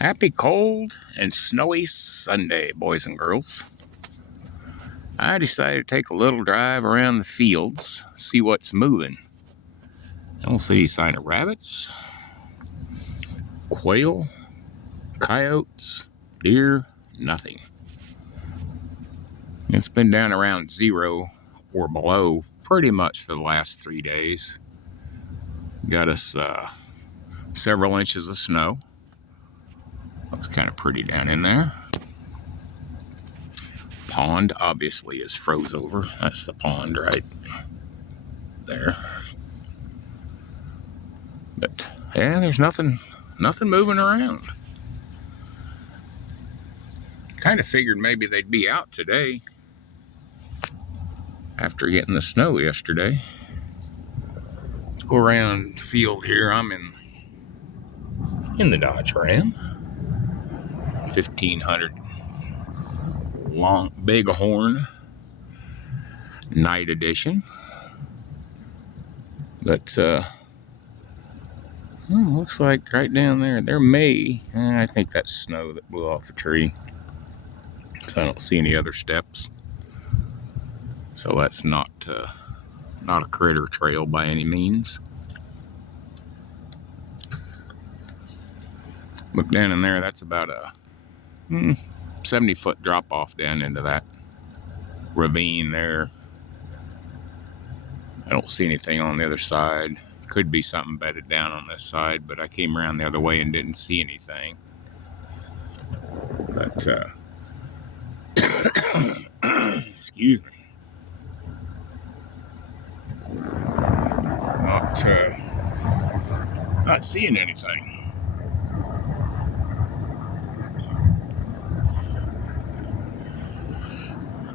Happy cold and snowy Sunday, boys and girls. I decided to take a little drive around the fields, see what's moving. I don't see any sign of rabbits, quail, coyotes, deer, nothing. It's been down around 0 or below pretty much for the last 3 days. Got us several inches of snow. Looks kind of pretty down in there. Pond obviously is froze over. That's the pond right there. But yeah, there's nothing moving around. Kind of figured maybe they'd be out today after getting the snow yesterday. Let's go around the field here. I'm in the Dodge Ram 1500 long Bighorn night edition. But looks like right down there may, I think that's snow that blew off a tree. So I don't see any other steps. So that's not a critter trail by any means. Look down in there, that's about a 70-foot drop off down into that ravine there. I don't see anything on the other side. Could be something bedded down on this side, but I came around the other way and didn't see anything. But excuse me. Not seeing anything.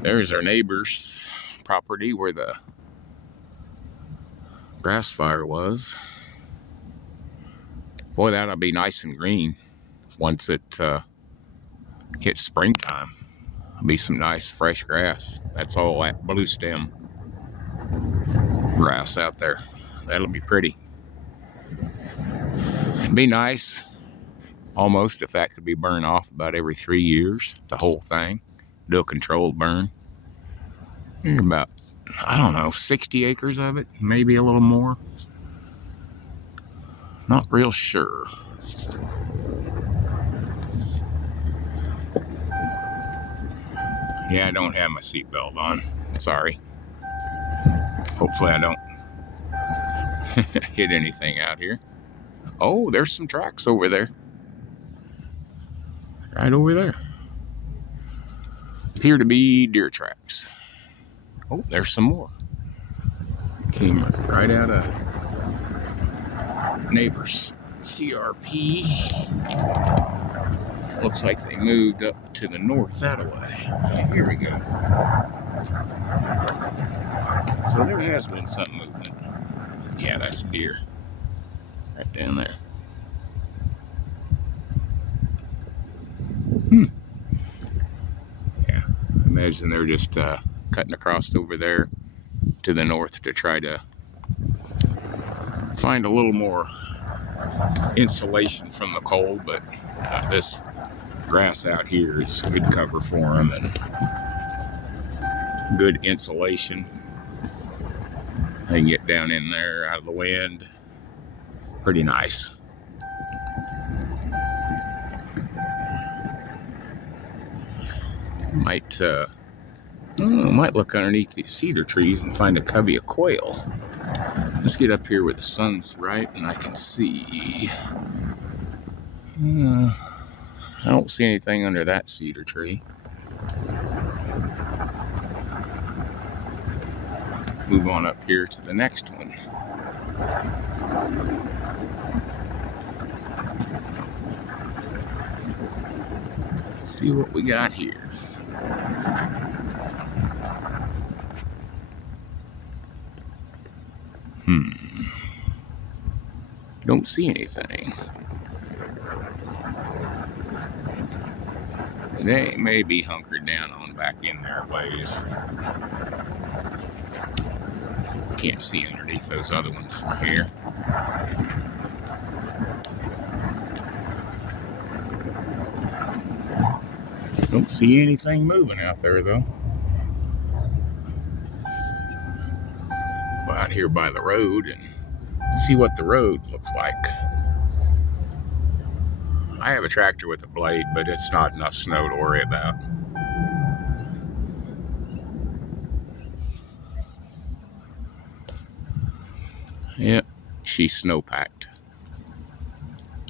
There's our neighbor's property where the grass fire was. Boy, that'll be nice and green once it hits springtime. There'll be some nice fresh grass. That's all that blue stem grass out there. That'll be pretty. It'd be nice almost if that could be burned off about every 3 years, the whole thing. Do a controlled burn. About, I don't know, 60 acres of it, maybe a little more. Not real sure. Yeah, I don't have my seatbelt on. Sorry. Hopefully I don't hit anything out here. Oh, there's some tracks over there. Right over there. Appear to be deer tracks. Oh, there's some more. Came right out of neighbor's CRP. Looks like they moved up to the north that way. Here we go. So there has been some movement. Yeah, that's deer. Right down there. Yeah, I imagine they're just cutting across over there to the north to try to find a little more insulation from the cold, but this grass out here is good cover for them and good insulation. They can get down in there out of the wind. Pretty nice. Might look underneath these cedar trees and find a covey of quail. Let's get up here where the sun's right and I can see. I don't see anything under that cedar tree. Move on up here to the next one. Let's see what we got here. Don't see anything. They may be hunkered down on back in their ways. Can't see underneath those other ones from here. Don't see anything moving out there though. Go out here by the road and see what the road looks like. I have a tractor with a blade, but it's not enough snow to worry about. Yep, she's snow packed.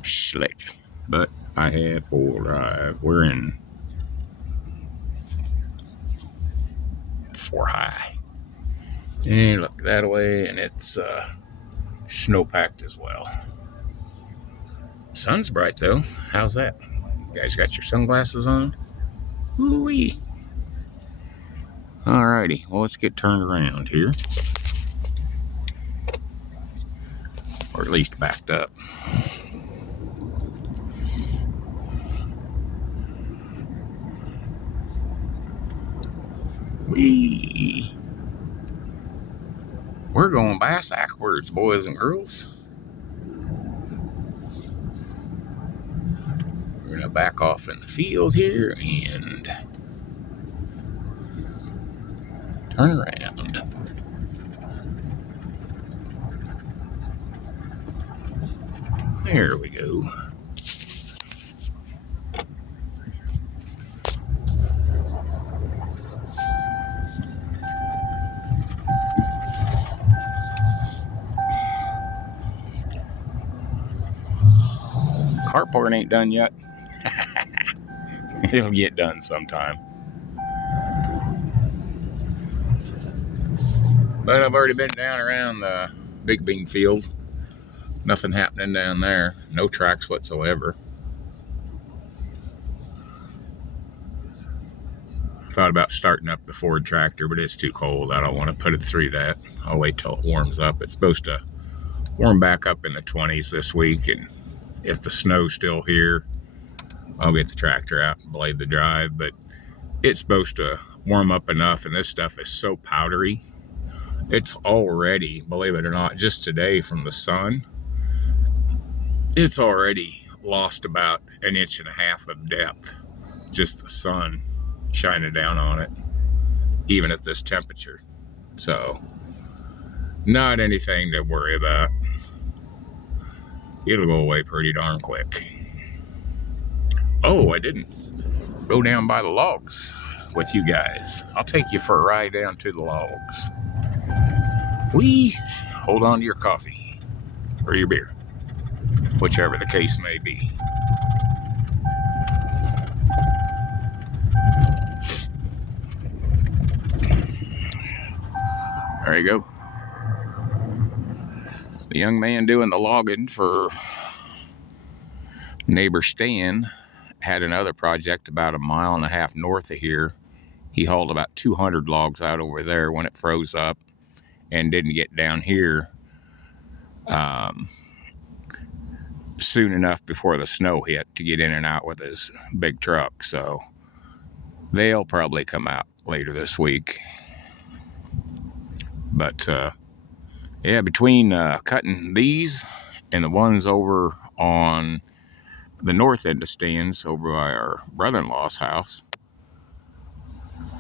Slick. But I had 4-drive. We're in 4-high. And look that way, and it's snow packed as well. Sun's bright though. How's that? You guys got your sunglasses on? Ooh-wee. Alrighty, well, let's get turned around here. Or at least backed up. Wee. We're going backwards, boys and girls. We're going to back off in the field here and turn around. There we go. Carport ain't done yet. It'll get done sometime. But I've already been down around the big bean field. Nothing happening down there. No tracks whatsoever. Thought about starting up the Ford tractor, but it's too cold. I don't want to put it through that. I'll wait till it warms up. It's supposed to warm back up in the 20s this week, and if the snow's still here, I'll get the tractor out and blade the drive. But it's supposed to warm up enough, and this stuff is so powdery. It's already, believe it or not, just today from the sun, it's already lost about 1.5 inches of depth. Just the sun shining down on it, even at this temperature. So, not anything to worry about. It'll go away pretty darn quick. Oh, I didn't go down by the logs with you guys. I'll take you for a ride down to the logs. Hold on to your coffee or your beer, whichever the case may be. There you go. The young man doing the logging for neighbor Stan had another project about 1.5 miles north of here. He hauled about 200 logs out over there when it froze up and didn't get down here soon enough before the snow hit to get in and out with his big truck. So they'll probably come out later this week. But yeah, between cutting these and the ones over on the north end of Stan's over by our brother-in-law's house,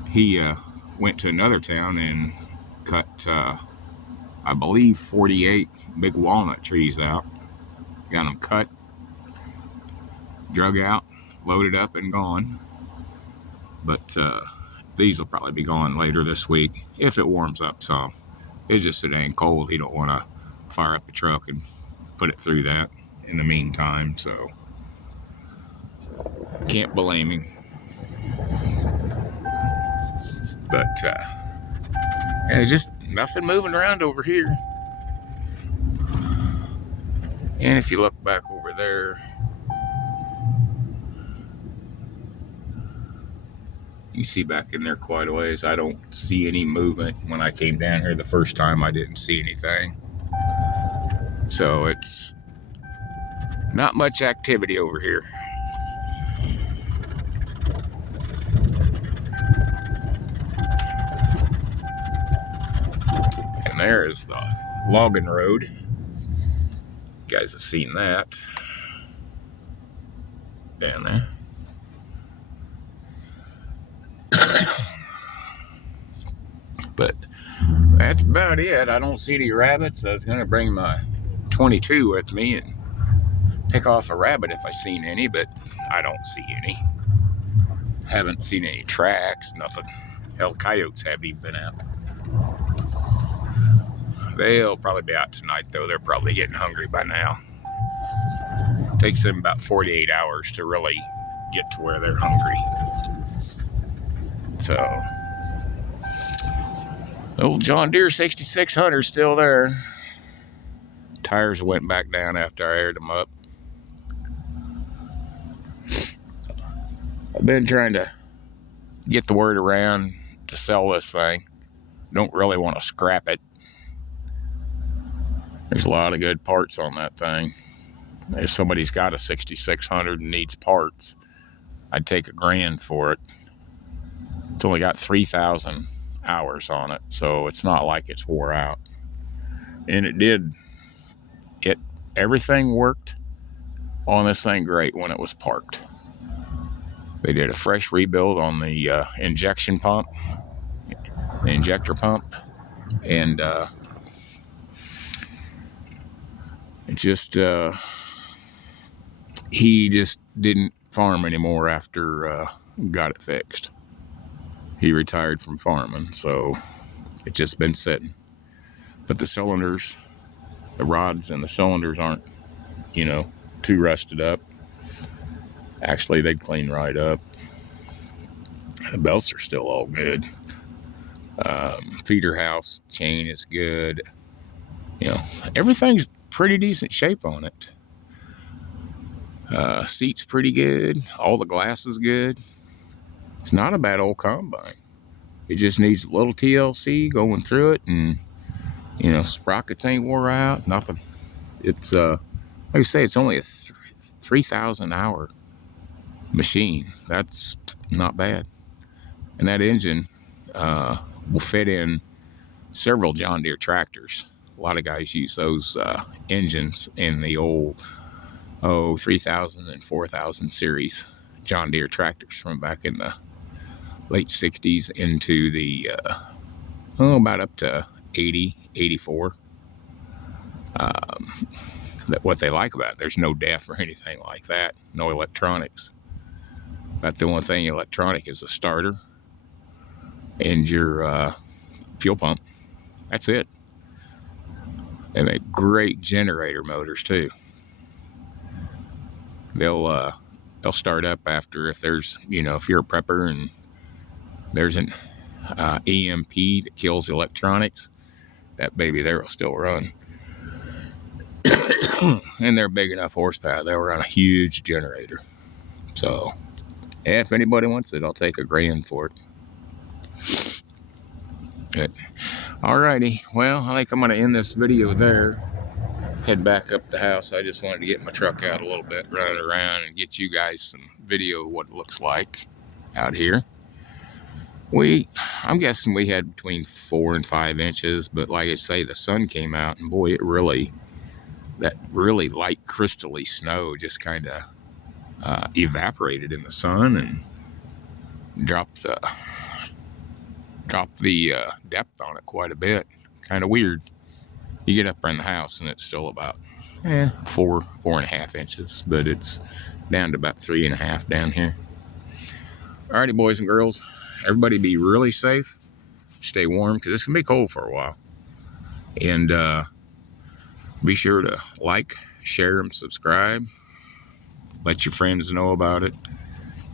he went to another town and cut, I believe, 48 big walnut trees out. Got them cut, drug out, loaded up, and gone. But these will probably be gone later this week if it warms up some. It's just so dang cold. He don't want to fire up the truck and put it through that in the meantime. So can't blame him. But yeah, just nothing moving around over here. And if you look back over there, you see back in there quite a ways. I don't see any movement. When I came down here the first time, I didn't see anything. So it's not much activity over here. And there is the logging road. You guys have seen that down there. that's about it. I don't see any rabbits. I was going to bring my 22 with me and pick off a rabbit if I seen any, but I don't see any. Haven't seen any tracks, nothing. Hell, coyotes haven't even been out. They'll probably be out tonight, though. They're probably getting hungry by now. Takes them about 48 hours to really get to where they're hungry. So, the old John Deere 6600 is still there. Tires went back down after I aired them up. I've been trying to get the word around to sell this thing. Don't really want to scrap it. There's a lot of good parts on that thing. If somebody's got a 6600 and needs parts, I'd take $1,000 for it. It's only got 3,000 hours on it, so it's not like it's wore out. And everything worked on this thing great when it was parked. They did a fresh rebuild on the injection pump, the injector pump, and he just didn't farm anymore after got it fixed. He retired from farming, so it's just been sitting. But the cylinders, the rods and the cylinders aren't, too rusted up. Actually, they'd clean right up. The belts are still all good. Feeder house chain is good. Everything's pretty decent shape on it. Seat's pretty good. All the glass is good. It's not a bad old combine. It just needs a little TLC going through it, and sprockets ain't wore out. Nothing. It's like I say, it's only a 3,000 hour machine. That's not bad. And that engine will fit in several John Deere tractors. A lot of guys use those engines in the old 3000 and 4000 series John Deere tractors from back in the late 60s into the about up to 80, 84. What they like about it, there's no DEF or anything like that. No electronics. But the only thing electronic is a starter and your fuel pump. That's it. They make great generator motors too. They'll start up after, if there's, if you're a prepper and there's an EMP that kills electronics, that baby there will still run. And they're big enough horsepower, they'll run a huge generator. So, if anybody wants it, I'll take $1,000 for it. Good. Alrighty, well, I think I'm going to end this video there. Head back up the house. I just wanted to get my truck out a little bit, run it around, and get you guys some video of what it looks like out here. I'm guessing we had between 4 and 5 inches, but like I say, the sun came out, and boy, that really light crystally snow just kind of evaporated in the sun and dropped the depth on it quite a bit. Kind of weird. You get up around the house and it's still about 4.5 inches, but it's down to about 3.5 down here. Alrighty, boys and girls, everybody be really safe. Stay warm, because it's gonna be cold for a while. And be sure to like, share, and subscribe. Let your friends know about it.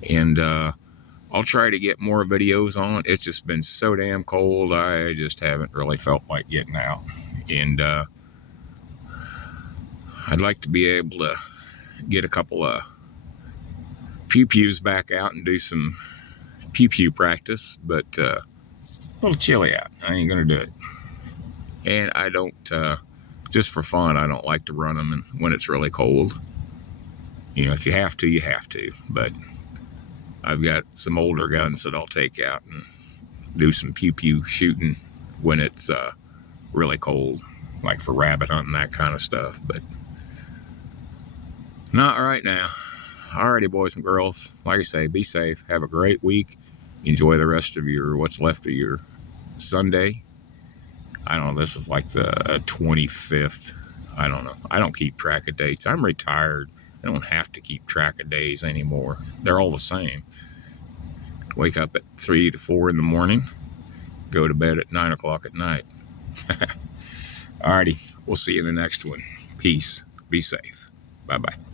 And I'll try to get more videos on. It's just been so damn cold, I just haven't really felt like getting out. And I'd like to be able to get a couple of pew-pews back out and do some pew-pew practice, but a little chilly out. I ain't gonna do it. And I don't, just for fun, I don't like to run them when it's really cold. If you have to, you have to. But I've got some older guns that I'll take out and do some pew-pew shooting when it's really cold, like for rabbit hunting, that kind of stuff. But not right now. Alrighty, boys and girls, like I say, be safe, have a great week, enjoy the rest of what's left of your Sunday. I don't know, this is like the 25th. I don't know. I don't keep track of dates. I'm retired. I don't have to keep track of days anymore. They're all the same. Wake up at 3 to 4 in the morning. Go to bed at 9 o'clock at night. Alrighty. We'll see you in the next one. Peace. Be safe. Bye-bye.